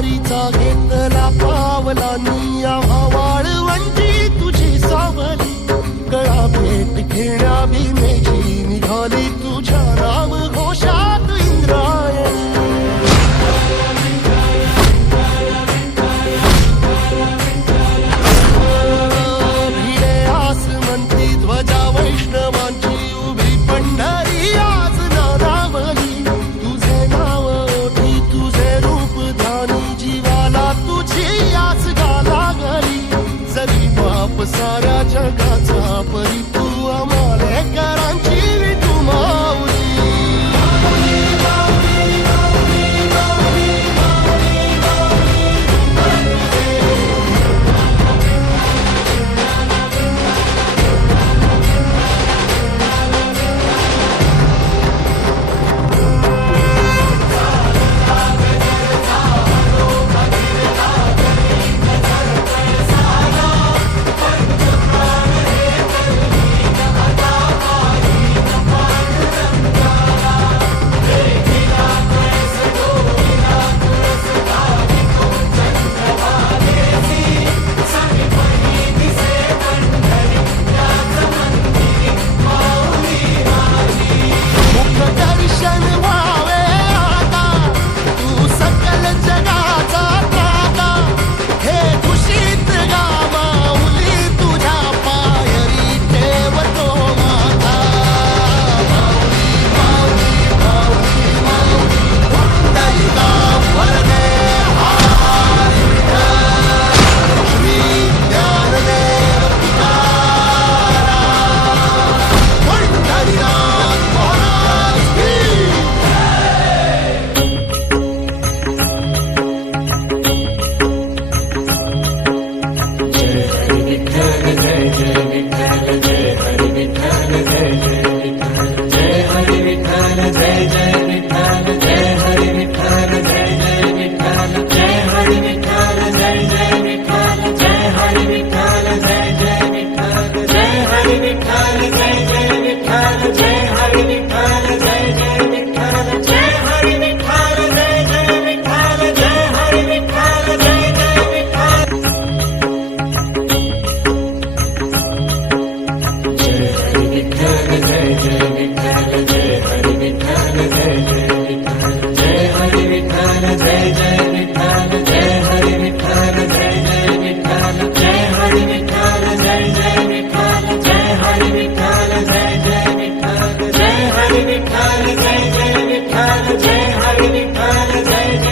वारीचा घेतला पावला जगाचा परितू आम्हाला करांची तुम्हाला Jai Jai हर विठाल जय जय